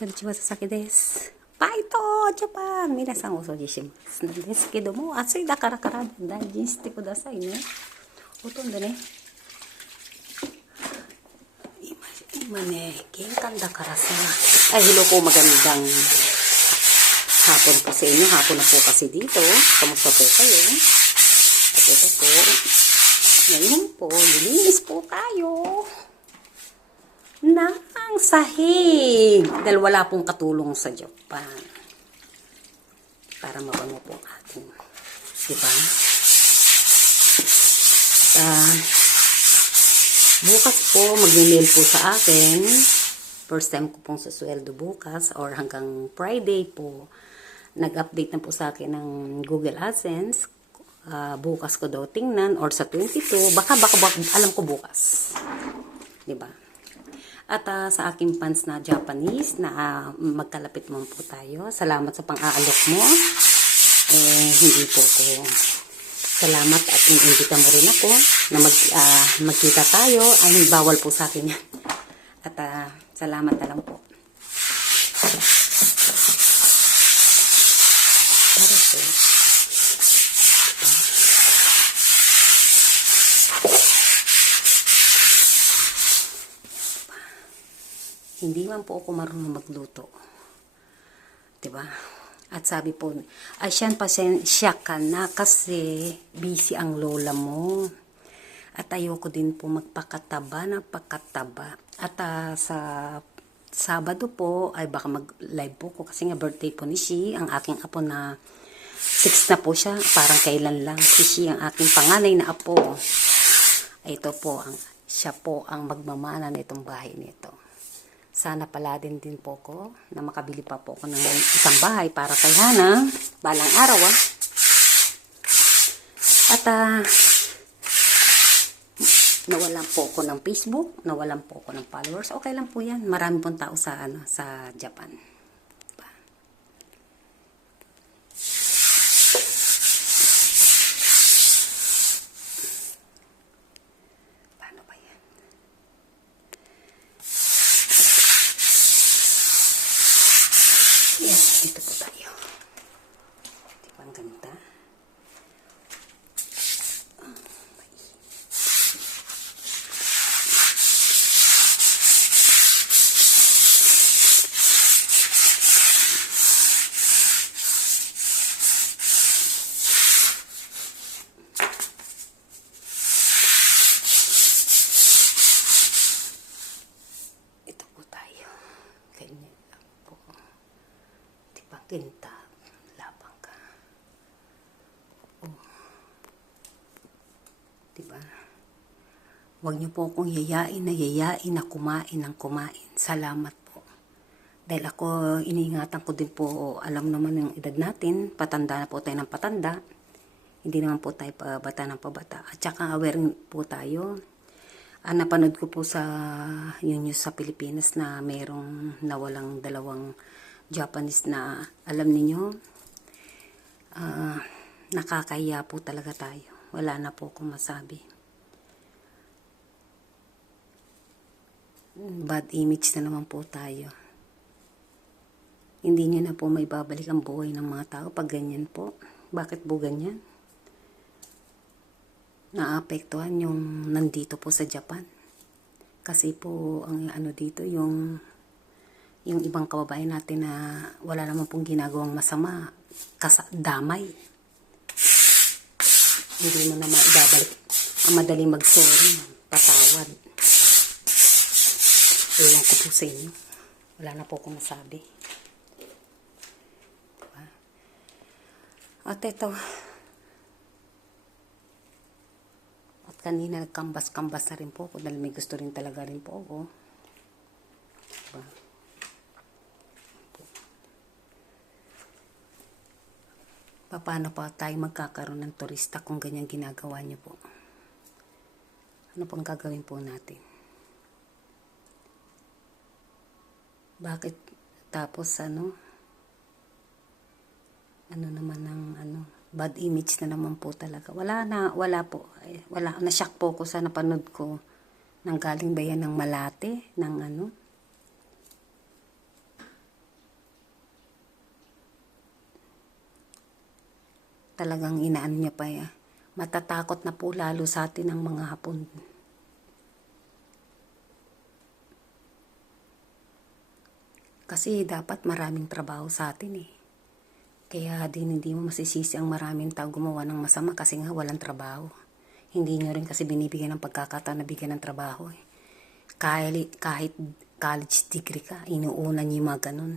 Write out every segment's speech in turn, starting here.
Konnichiwa Sasaki desu. Baito Japan! 皆さんお掃除しますんですけども、暑いだから大事にしてくださいね。ほとんどね、今ね、玄関だからさ、ay hello po, magandang hapon po sa inyo. Hapon na po kasi dito. Kamusta po kayo? At ito po, ngayon po, lilinis po tayo ng sahig. Dahil wala pong katulong sa Japan. Para mabango po ang ating, diba? At, bukas po, mag-mail po sa akin. First time ko pong susweldo bukas or hanggang Friday po. Nag-update na po sa akin ng Google AdSense. Bukas ko daw tingnan or sa 22. Baka alam ko bukas. Diba? At sa aking fans na Japanese na magkalapit mo po tayo. Salamat sa pang-aalok mo. Hindi po ko salamat at inimbita mo rin ako na magkita tayo. Ay, bawal po sa akin yan. At salamat na lang po. Para po. Hindi man po ako marunong magluto. Diba? At sabi po, ay siya ka na kasi busy ang lola mo. At ayoko din po magpakataba. At sa Sabado po, ay baka mag-live po ko kasi nga birthday po ni Shi, ang aking apo na 6 na po siya. Parang kailan lang si Shi, ang aking panganay na apo. Ito po, siya po ang magmamana na itong bahay nito. Sana pala din po ko na makabili pa po ako ng isang bahay para kay Hana balang araw At nawalan po ako ng Facebook, nawalan po ako ng followers. Okay lang po yan. Marami pong tao sa Japan. Diba? Paano ba yan? Yes, dito po tayo. Diba ang ganda? Kinta, labang ka. Oh. Diba? Huwag niyo po akong yayain na kumain ng kumain. Salamat po. Dahil ako, iniingatan ko din po, alam naman yung edad natin, patanda na po tayo ng patanda. Hindi naman po tayo pabata ng pabata. At saka aware po tayo. Napanood ko po sa yung news sa Pilipinas na mayroong nawalang 2 Japanese na alam niyo nakakahiya po talaga tayo. Wala na po akong masabi. Bad image na naman po tayo. Hindi niyo na po may babalik ang buhay ng mga tao pag ganyan po. Bakit po ganyan? Naapektuhan yung nandito po sa Japan. Kasi po ang dito yung ibang kababayan natin na wala naman pong ginagawang masama, damay. Hindi mo na maibabalik. Ang madaling mag-sorry, patawad. Iwan ko po sa inyo. Wala na po akong masabi. Diba? At ito. At kanina nagkambas-kambas na rin po ako dahil may gusto rin talaga rin po ako. Diba? Paano pa tayo magkakaroon ng turista kung ganyan ginagawa niyo po? Ano pang gagawin po natin? Bakit tapos ano naman ng bad image na naman po talaga. Wala po. Na-shock po ko sa napanood ko ng galing ba yan ng Malate, ng Talagang inaan niya pa eh. Matatakot na po lalo sa atin ang mga Hapon. Kasi dapat maraming trabaho sa atin eh. Kaya din hindi mo masisisi ang maraming tao gumawa ng masama kasi nga walang trabaho. Hindi nyo rin kasi binibigyan ng pagkakataon na bigyan ng trabaho eh. Kahit college degree ka, inuuna nyo yung mga ganun.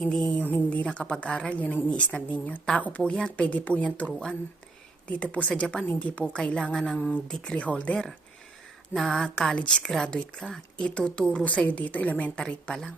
Hindi nakapag-aral, yun ang iniisnab ninyo. Tao po yan, pwede po yan turuan. Dito po sa Japan, hindi po kailangan ng degree holder na college graduate ka. Ituturo sa'yo dito, elementary pa lang.